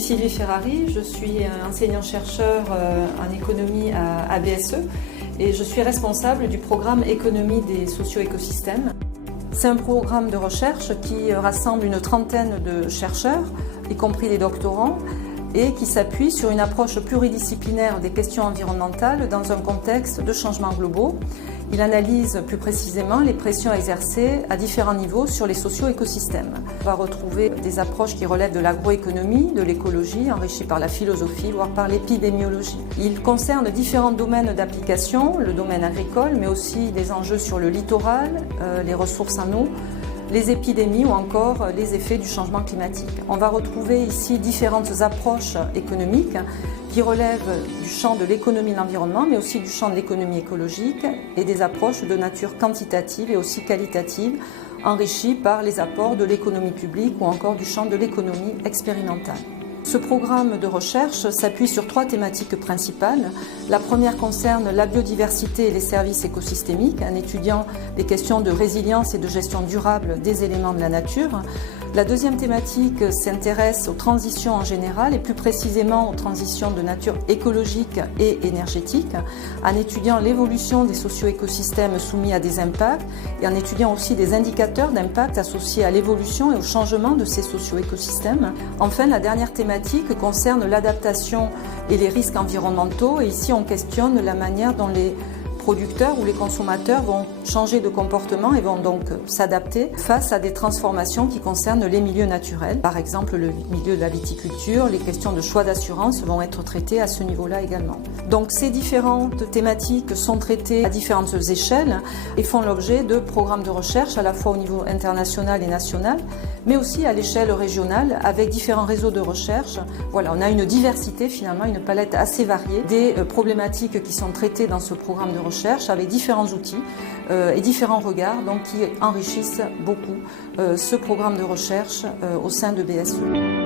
suis Sylvie Ferrari, je suis enseignant-chercheur en économie à BSE et je suis responsable du programme Économie des socio-écosystèmes. C'est un programme de recherche qui rassemble une trentaine de chercheurs, y compris les doctorants, et qui s'appuie sur une approche pluridisciplinaire des questions environnementales dans un contexte de changements globaux. Il analyse plus précisément les pressions exercées à différents niveaux sur les socio-écosystèmes. On va retrouver des approches qui relèvent de l'agroéconomie, de l'écologie, enrichies par la philosophie, voire par l'épidémiologie. Il concerne différents domaines d'application, le domaine agricole, mais aussi des enjeux sur le littoral, les ressources en eau, les épidémies ou encore les effets du changement climatique. On va retrouver ici différentes approches économiques qui relèvent du champ de l'économie de l'environnement, mais aussi du champ de l'économie écologique et des approches de nature quantitative et aussi qualitative, enrichies par les apports de l'économie publique ou encore du champ de l'économie expérimentale. Ce programme de recherche s'appuie sur trois thématiques principales. La première concerne la biodiversité et les services écosystémiques, en étudiant les questions de résilience et de gestion durable des éléments de la nature. La deuxième thématique s'intéresse aux transitions en général et plus précisément aux transitions de nature écologique et énergétique, en étudiant l'évolution des socio-écosystèmes soumis à des impacts et en étudiant aussi des indicateurs d'impact associés à l'évolution et au changement de ces socio-écosystèmes. Enfin, la dernière thématique concerne l'adaptation et les risques environnementaux et ici on questionne la manière dont les producteurs ou les consommateurs vont changer de comportement et vont donc s'adapter face à des transformations qui concernent les milieux naturels. Par exemple, le milieu de la viticulture, les questions de choix d'assurance vont être traitées à ce niveau-là également. Donc ces différentes thématiques sont traitées à différentes échelles et font l'objet de programmes de recherche à la fois au niveau international et national, mais aussi à l'échelle régionale avec différents réseaux de recherche. Voilà, on a une diversité finalement, une palette assez variée des problématiques qui sont traitées dans ce programme de recherche avec différents outils et différents regards donc, qui enrichissent beaucoup ce programme de recherche au sein de BSE.